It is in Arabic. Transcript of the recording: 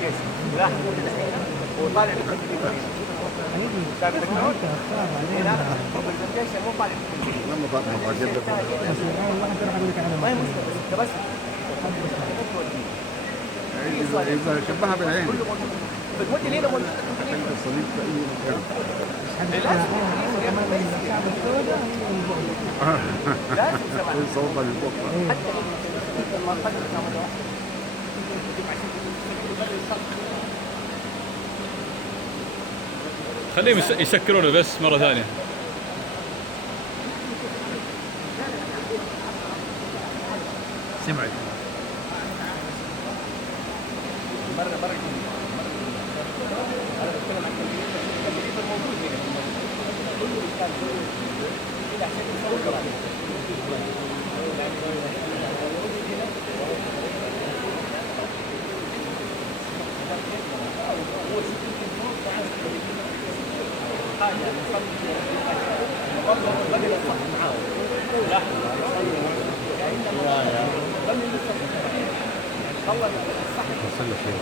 الجيش راح وطالع من شايف الدكتور؟ هنا الجيش مو طالع لما فاطمه قاعد ما هي مشكله بس انت بس اذا شبهها بالعين بتودي ليه لو الصليب في اي مكان لازم صوتها من فوق حتى لما خليهم يسكرونه بس مرة ثانية. سمعت مرة أنا بتكلم عن التكليف الموجود هنا كل كان إلى عشان يسوي عليه حاجة برضه بدل الصح معاه لا خلص الصح وصل شيء